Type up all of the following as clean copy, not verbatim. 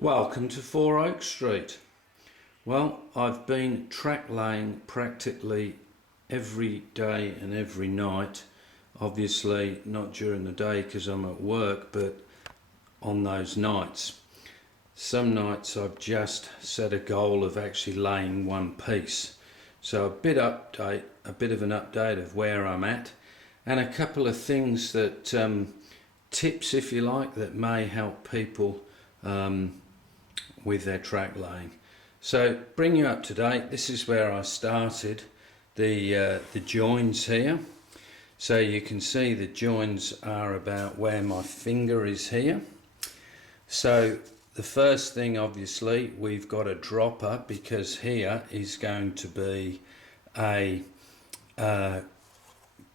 Welcome to 4 Oak Street. Well, I've been track laying practically every day and every night. Obviously not during the day because I'm at work, but on those nights. Some nights I've just set a goal of actually laying one piece. So a bit of an update of where I'm at, and a couple of things that tips, if you like, that may help people with their track laying. So bring you up to date. This is where I started. The joins here. So you can see the joins are about where my finger is here. So the first thing, obviously, we've got a dropper because here is going to be a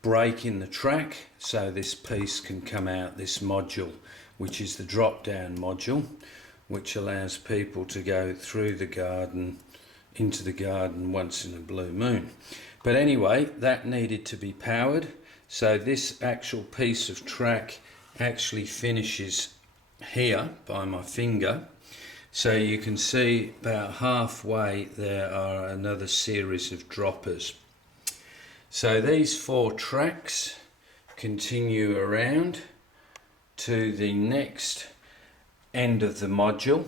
break in the track, so this piece can come out, this module, which is the drop down module, which allows people to go through the garden, into the garden once in a blue moon. But anyway, that needed to be powered, so this actual piece of track actually finishes here by my finger. So you can see about halfway there are another series of droppers. So these 4 tracks continue around to the next end of the module.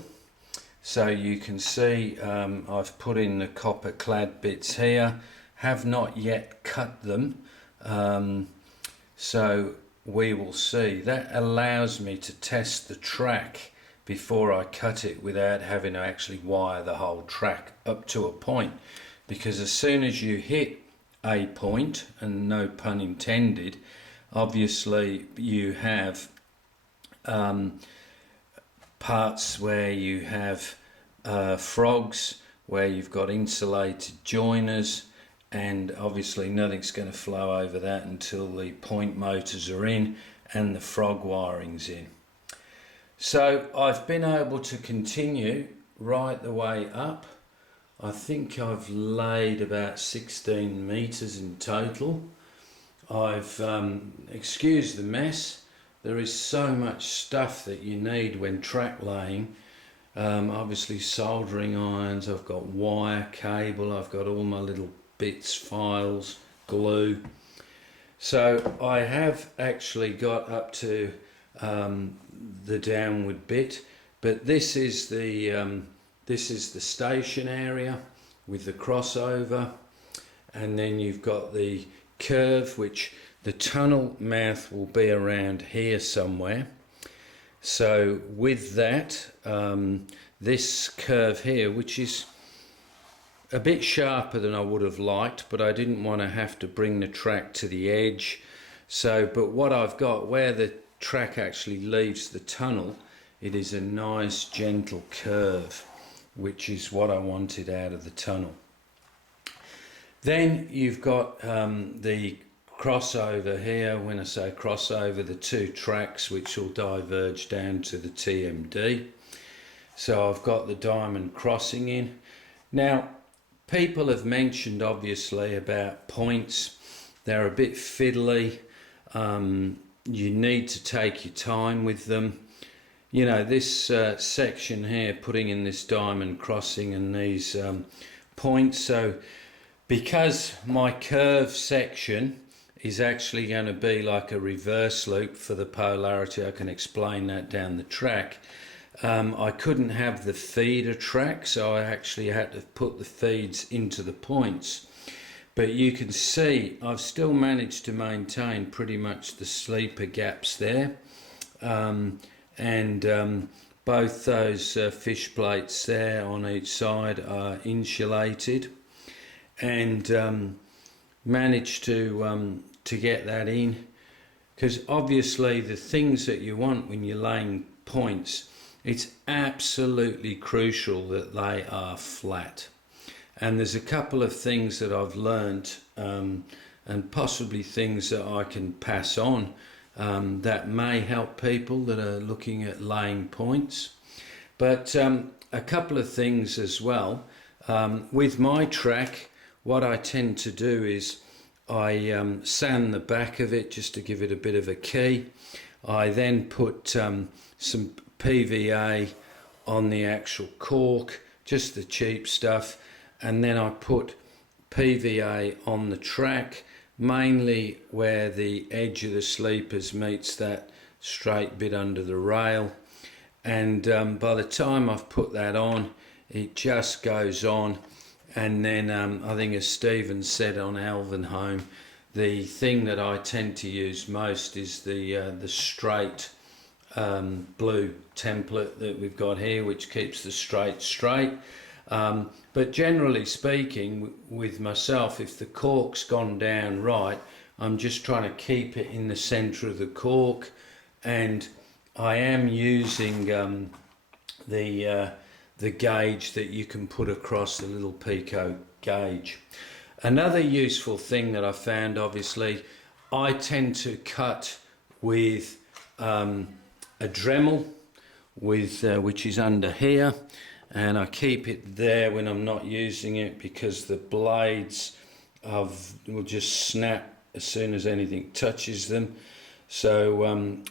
So you can see I've put in the copper clad bits here, have not yet cut them, so we will see. That allows me to test the track before I cut it without having to actually wire the whole track up to a point, because as soon as you hit a point, and no pun intended, obviously you have parts where you have frogs, where you've got insulated joiners, and obviously nothing's going to flow over that until the point motors are in and the frog wiring's in. So I've been able to continue right the way up. I think I've laid about 16 meters in total. I've excused the mess. There is so much stuff that you need when track laying. Obviously soldering irons, I've got wire, cable, I've got all my little bits, files, glue. So I have actually got up to the downward bit, but this is the station area with the crossover, and then you've got the curve, which the tunnel mouth will be around here somewhere. So with that, this curve here, which is a bit sharper than I would have liked, but I didn't want to have to bring the track to the edge. So, but what I've got, where the track actually leaves the tunnel, it is a nice gentle curve, which is what I wanted out of the tunnel. Then you've got the crossover here. When I say crossover, the 2 tracks which will diverge down to the TMD. So I've got the diamond crossing in. Now, people have mentioned obviously about points. They're a bit fiddly. You need to take your time with them. You know, this section here, putting in this diamond crossing and these points. So because my curve section is actually going to be like a reverse loop for the polarity, I can explain that down the track. I couldn't have the feeder track, so I actually had to put the feeds into the points. But you can see I've still managed to maintain pretty much the sleeper gaps there. Both those fish plates there on each side are insulated, and managed to get that in, because obviously the things that you want when you're laying points, it's absolutely crucial that they are flat. And there's a couple of things that I've learned, and possibly things that I can pass on that may help people that are looking at laying points. But a couple of things as well. With my track, what I tend to do is I sand the back of it just to give it a bit of a key. I then put some PVA on the actual cork, just the cheap stuff, and then I put PVA on the track, mainly where the edge of the sleepers meets that straight bit under the rail. And by the time I've put that on, it just goes on. And then I think, as Stephen said on Alvenholme, the thing that I tend to use most is the straight blue template that we've got here, which keeps the straight. But generally speaking, with myself, if the cork's gone down right, I'm just trying to keep it in the centre of the cork, and I am using the gauge that you can put across, the little Pico gauge. Another useful thing that I found, obviously, I tend to cut with a Dremel, which is under here, and I keep it there when I'm not using it, because the blades will just snap as soon as anything touches them. So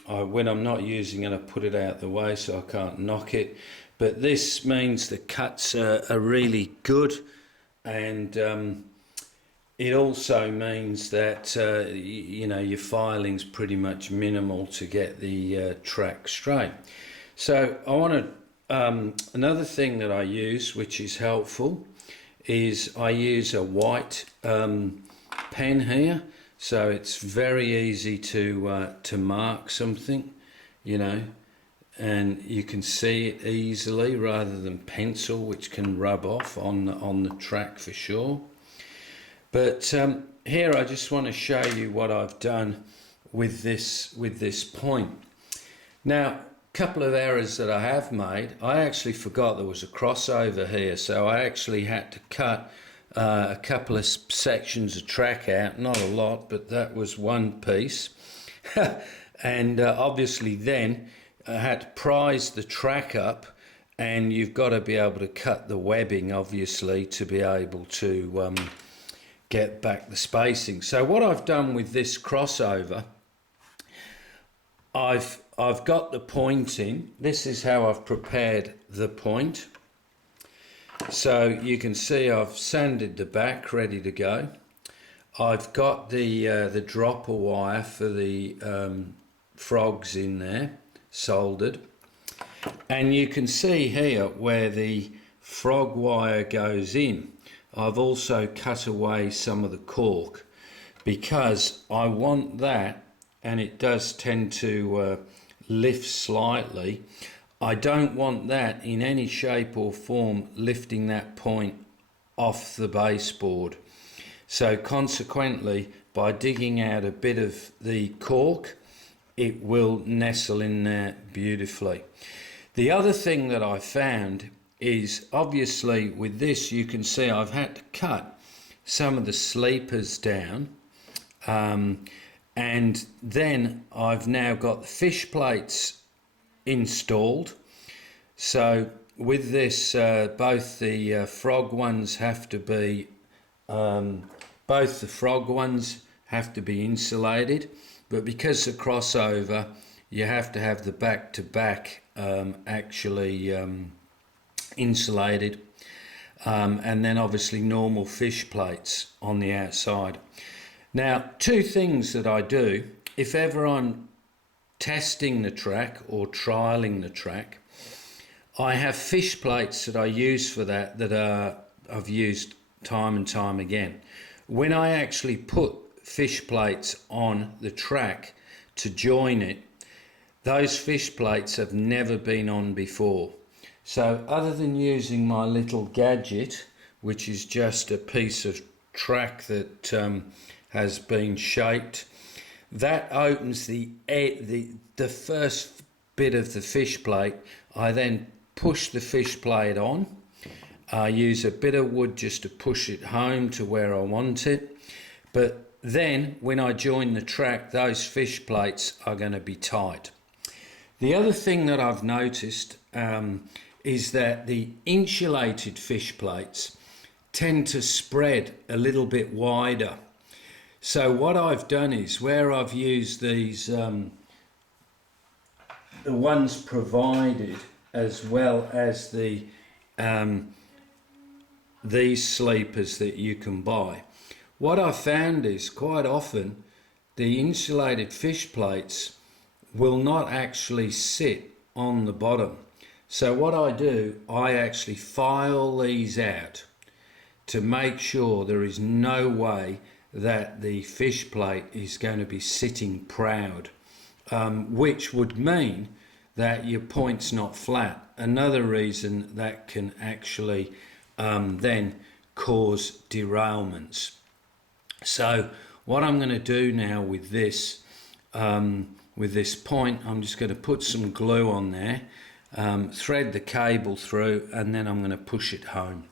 when I'm not using it, I put it out the way so I can't knock it. But this means the cuts are really good, and it also means that you know, your filing's pretty much minimal to get the track straight. So I want to another thing that I use, which is helpful, is I use a white pen here, so it's very easy to mark something, you know, and you can see it easily, rather than pencil, which can rub off on the track for sure. But here I just want to show you what I've done with this point. Now, a couple of errors that I have made. I actually forgot there was a crossover here, so I actually had to cut a couple of sections of track out, not a lot, but that was one piece. And obviously then I had to prise the track up, and you've got to be able to cut the webbing, obviously, to be able to get back the spacing. So what I've done with this crossover, I've got the point in. This is how I've prepared the point. So you can see I've sanded the back, ready to go. I've got the dropper wire for the frogs in there, soldered. And you can see here where the frog wire goes in. I've also cut away some of the cork, because I want that, and it does tend to lift slightly. I don't want that in any shape or form lifting that point off the baseboard. So consequently, by digging out a bit of the cork, it will nestle in there beautifully. The other thing that I found is, obviously with this, you can see I've had to cut some of the sleepers down, and then I've now got the fish plates installed. So with this, both the frog ones have to be insulated, but because the crossover, you have to have the back-to-back actually insulated, and then obviously normal fish plates on the outside. Now, two things that I do if ever I'm testing the track or trialing the track, I have fish plates that I use for that I've used time and time again. When I actually put fish plates on the track to join it, those fish plates have never been on before. So other than using my little gadget, which is just a piece of track that has been shaped, that opens the first bit of the fish plate. I then push the fish plate on. I use a bit of wood just to push it home to where I want it. But then when I join the track, those fish plates are going to be tight. The other thing that I've noticed is that the insulated fish plates tend to spread a little bit wider. So what I've done is, where I've used these, the ones provided as well as these sleepers that you can buy. What I found is quite often the insulated fish plates will not actually sit on the bottom. So what I do, I actually file these out to make sure there is no way that the fish plate is going to be sitting proud, which would mean that your point's not flat. Another reason that can actually then cause derailments. So what I'm going to do now with this point, I'm just going to put some glue on there, thread the cable through, and then I'm going to push it home.